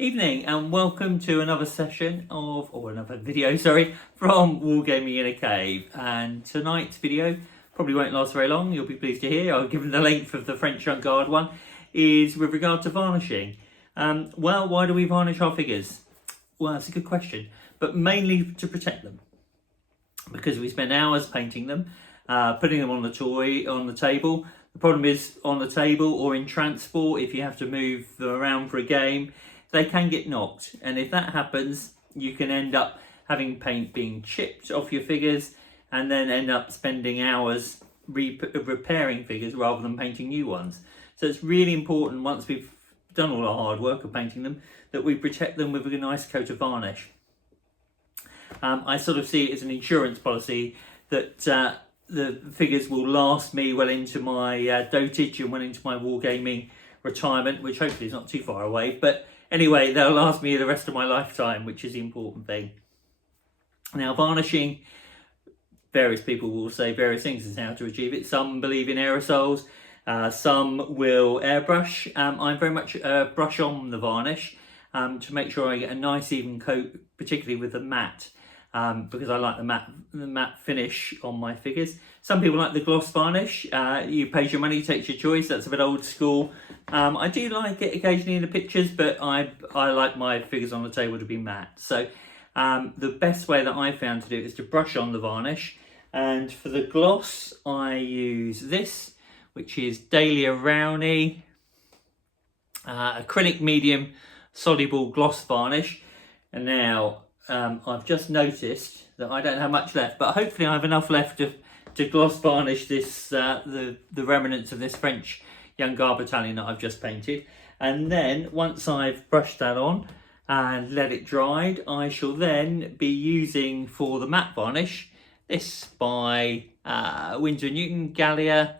Evening and welcome to another session or another video, from Wargaming in a Cave. And tonight's video probably won't last very long, you'll be pleased to hear, given the length of the French Young Guard one, is with regard to varnishing. Well, why do we varnish our figures? Well, that's a good question, but mainly to protect them. Because we spend hours painting them, putting them on the table. The problem is on the table or in transport, if you have to move them around for a game, they can get knocked, and if that happens you can end up having paint being chipped off your figures and then end up spending hours repairing figures rather than painting new ones. So it's really important, once we've done all our hard work of painting them, that we protect them with a nice coat of varnish. I sort of see it as an insurance policy that the figures will last me well into my dotage and well into my wargaming retirement, which hopefully is not too far away, but anyway, they'll last me the rest of my lifetime, which is the important thing. Now, varnishing, various people will say various things as how to achieve it. Some believe in aerosols, some will airbrush. I'm very much brush on the varnish to make sure I get a nice even coat, particularly with the matte, because I like the matte finish on my figures. Some people like the gloss varnish. You pay your money, takes your choice. That's a bit old school. I do like it occasionally in the pictures, but I like my figures on the table to be matte. So the best way that I found to do it is to brush on the varnish. And for the gloss, I use this, which is Dahlia Rowney acrylic medium soluble gloss varnish. And now I've just noticed that I don't have much left, but hopefully I have enough left to gloss varnish this the remnants of this French Young Guard battalion that I've just painted. And then once I've brushed that on and let it dried, I shall then be using for the matte varnish this by Winsor & Newton Gallia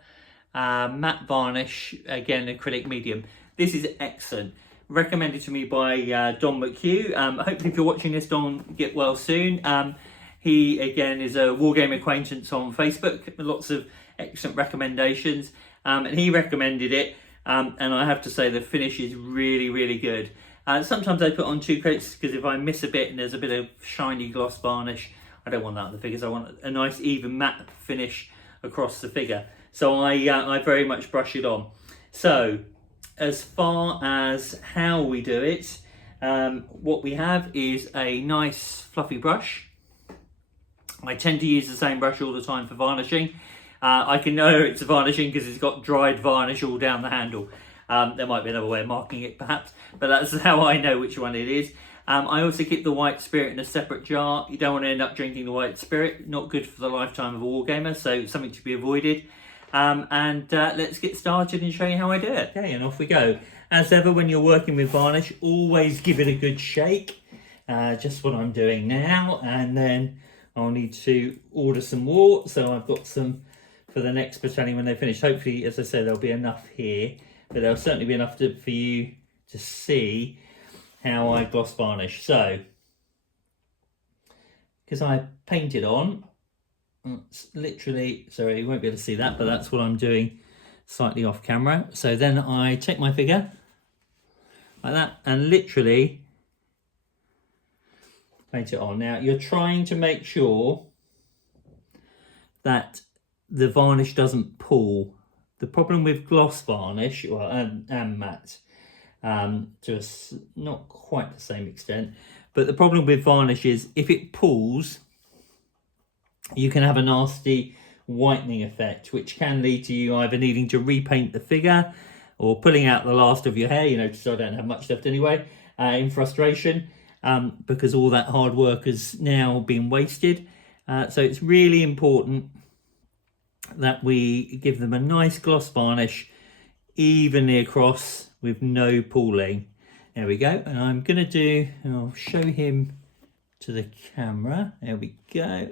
matte varnish, again acrylic medium. This is excellent, recommended to me by Don McHugh. Hopefully if you're watching this, Don, get well soon. He again is a wargame acquaintance on Facebook, lots of excellent recommendations, and he recommended it, and I have to say the finish is really good. Sometimes I put on two coats because if I miss a bit and there's a bit of shiny gloss varnish, I don't want that on the figures. I want a nice even matte finish across the figure, so I very much brush it on. So as far as how we do it, what we have is a nice fluffy brush. I tend to use the same brush all the time for varnishing. I can know it's varnishing because it's got dried varnish all down the handle. There might be another way of marking it perhaps, but that's how I know which one it is. I also keep the white spirit in a separate jar. You don't want to end up drinking the white spirit, not good for the lifetime of a wargamer, so something to be avoided. Let's get started and show you how I do it. Okay, and off we go. As ever, when you're working with varnish, always give it a good shake. Just what I'm doing now, and then I'll need to order some more. So I've got some for the next battalion when they finish. Hopefully, as I said, there'll be enough here, but there'll certainly be enough for you to see how I gloss varnish. So, because I painted on, it's literally, sorry, you won't be able to see that, but that's what I'm doing slightly off camera. So then I take my figure like that and literally paint it on. Now you're trying to make sure that the varnish doesn't pull. The problem with gloss varnish and matte, to not quite the same extent, but the problem with varnish is if it pulls, you can have a nasty whitening effect, which can lead to you either needing to repaint the figure or pulling out the last of your hair. You notice I don't have much left anyway, in frustration, because all that hard work has now been wasted. So it's really important that we give them a nice gloss varnish evenly across with no pooling. There we go. And I'm going to do, and I'll show him to the camera. There we go.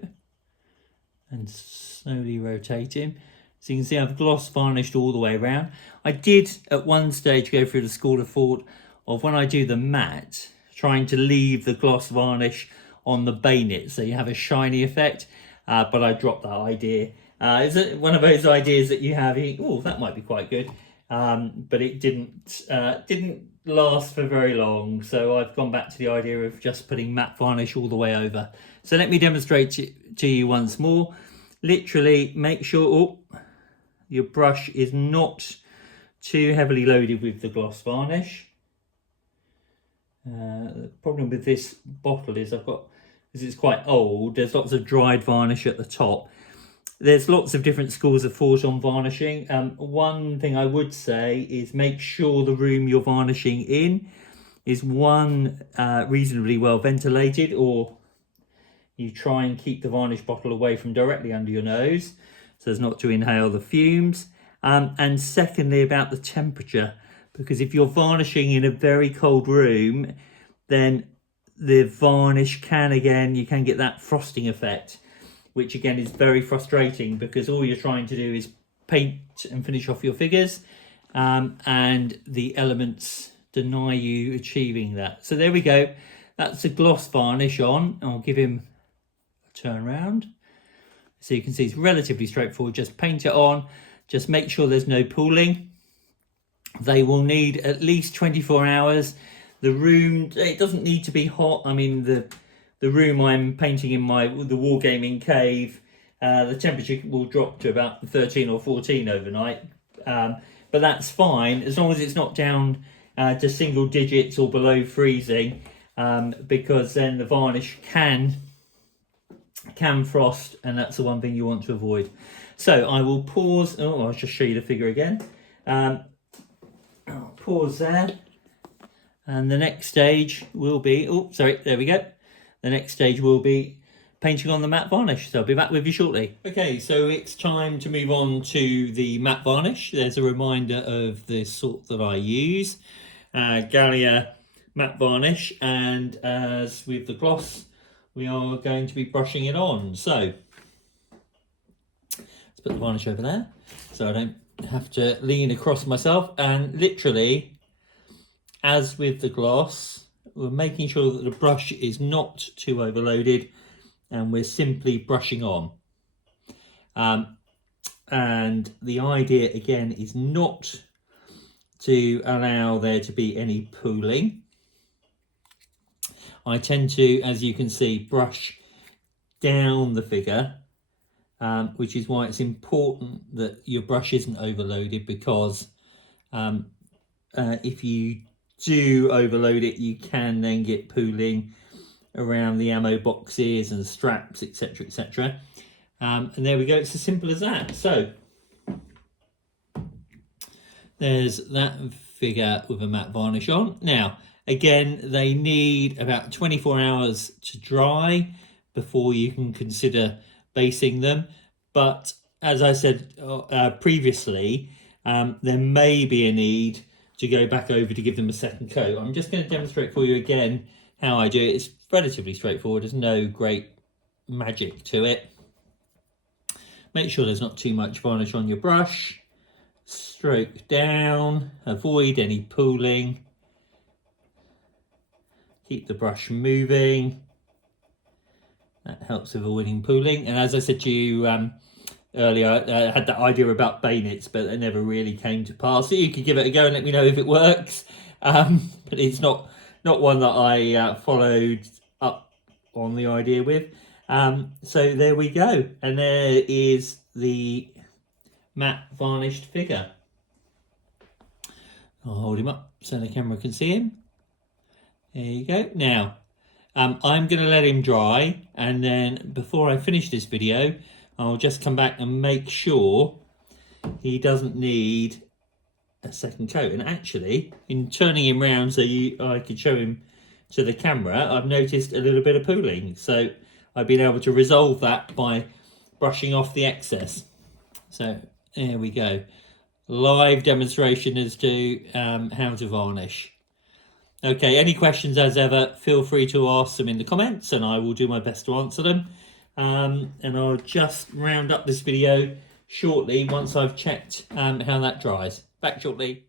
And slowly rotate him. So you can see I've gloss varnished all the way around. I did at one stage go through the school of thought of when I do the matte, trying to leave the gloss varnish on the bayonet so you have a shiny effect, but I dropped that idea. It's one of those ideas that you have, oh, that might be quite good. but it didn't last for very long. So I've gone back to the idea of just putting matte varnish all the way over. So let me demonstrate to you once more. Literally make sure your brush is not too heavily loaded with the gloss varnish. The problem with this bottle is because it's quite old, there's lots of dried varnish at the top. There's lots of different schools of thought on varnishing. One thing I would say is make sure the room you're varnishing in is reasonably well ventilated, or you try and keep the varnish bottle away from directly under your nose so as not to inhale the fumes. And secondly, about the temperature, because if you're varnishing in a very cold room, then the varnish you can get that frosting effect, which again is very frustrating because all you're trying to do is paint and finish off your figures, and the elements deny you achieving that. So there we go. That's a gloss varnish on. I'll give him a turn around. So you can see it's relatively straightforward. Just paint it on. Just make sure there's no pooling. They will need at least 24 hours. The room, it doesn't need to be hot. I mean, the room I'm painting in the wargaming cave, the temperature will drop to about 13 or 14 overnight. But that's fine as long as it's not down to single digits or below freezing, because then the varnish can frost, and that's the one thing you want to avoid. So I will pause. I'll just show you the figure again. I'll pause there, and the next stage will be, there we go. The next stage will be painting on the matte varnish. So I'll be back with you shortly. Okay, so it's time to move on to the matte varnish. There's a reminder of the sort that I use, Gallia matte varnish, and as with the gloss, we are going to be brushing it on. So let's put the varnish over there so I don't have to lean across myself, and literally, as with the gloss, we're making sure that the brush is not too overloaded, and we're simply brushing on. And the idea again is not to allow there to be any pooling. I tend to, as you can see, brush down the figure, which is why it's important that your brush isn't overloaded, because if you do overload it, you can then get pooling around the ammo boxes and straps, etc, etc. And there we go, it's as simple as that. So there's that figure with a matte varnish on. Now again, they need about 24 hours to dry before you can consider basing them, but as I said previously, there may be a need to go back over to give them a second coat. I'm just going to demonstrate for you again how I do it. It's relatively straightforward. There's no great magic to it. Make sure there's not too much varnish on your brush. Stroke down, avoid any pooling. Keep the brush moving. That helps avoiding pooling. And as I said to you earlier, I had that idea about bayonets, but it never really came to pass. So you could give it a go and let me know if it works. But it's not one that I followed up on the idea with. So there we go. And there is the matte varnished figure. I'll hold him up so the camera can see him. There you go. Now, I'm going to let him dry, and then before I finish this video, I'll just come back and make sure he doesn't need a second coat. And actually, in turning him round so I could show him to the camera, I've noticed a little bit of pooling. So I've been able to resolve that by brushing off the excess. So there we go. Live demonstration as to how to varnish. Okay, any questions as ever, feel free to ask them in the comments and I will do my best to answer them. And I'll just round up this video shortly once I've checked how that dries. Back shortly.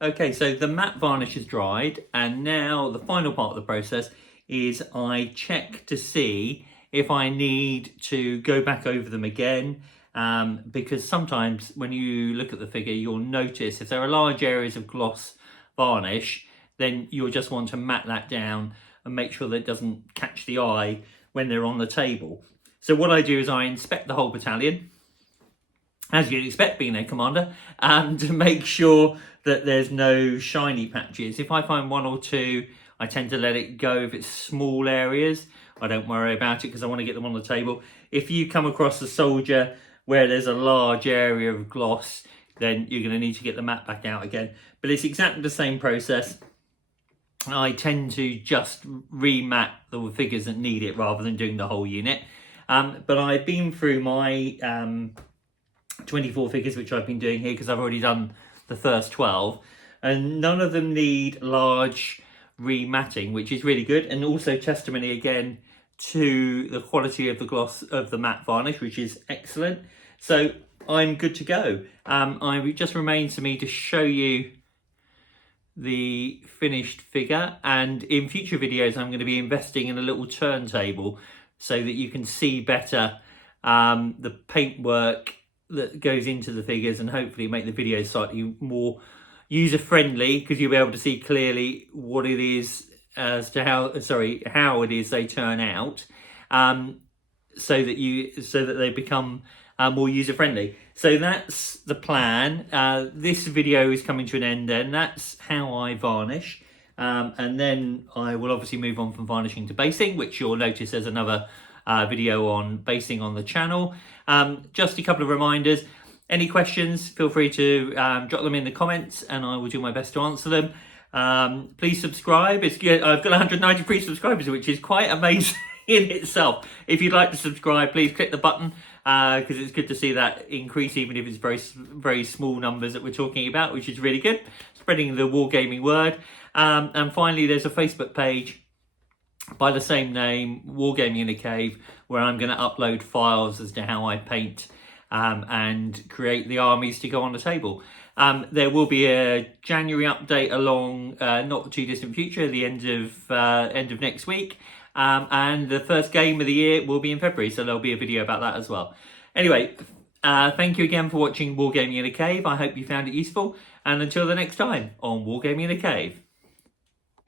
Okay, so the matte varnish is dried, and now the final part of the process is I check to see if I need to go back over them again because sometimes when you look at the figure, you'll notice if there are large areas of gloss varnish, then you'll just want to mat that down and make sure that it doesn't catch the eye when they're on the table. So what I do is I inspect the whole battalion, as you'd expect being a commander, to make sure that there's no shiny patches. If I find one or two, I tend to let it go. If it's small areas, I don't worry about it because I want to get them on the table. If you come across a soldier where there's a large area of gloss, then you're going to need to get the mat back out again. But it's exactly the same process. I tend to just remat the figures that need it rather than doing the whole unit. But I've been through my 24 figures, which I've been doing here because I've already done the first 12, and none of them need large rematting, which is really good, and also testimony again to the quality of the gloss of the matte varnish, which is excellent. So I'm good to go. It just remains for me to show you the finished figure, and in future videos I'm going to be investing in a little turntable so that you can see better the paintwork that goes into the figures, and hopefully make the video slightly more user-friendly because you'll be able to see clearly what it is as to how it is they turn out, so that they become more user-friendly. So that's the plan. This video is coming to an end then. That's how I varnish. And then I will obviously move on from varnishing to basing, which you'll notice there's another video on basing on the channel. Just a couple of reminders. Any questions, feel free to drop them in the comments and I will do my best to answer them. Please subscribe. It's good. I've got 193 subscribers, which is quite amazing in itself. If you'd like to subscribe, please click the button because it's good to see that increase, even if it's very, very small numbers that we're talking about, which is really good. Spreading the wargaming word. And finally, there's a Facebook page by the same name, Wargaming in a Cave, where I'm going to upload files as to how I paint and create the armies to go on the table. There will be a January update along not too distant future, the end of next week, and the first game of the year will be in February, so there'll be a video about that as well. Anyway, thank you again for watching Wargaming in a Cave. I hope you found it useful, and until the next time on Wargaming in a Cave.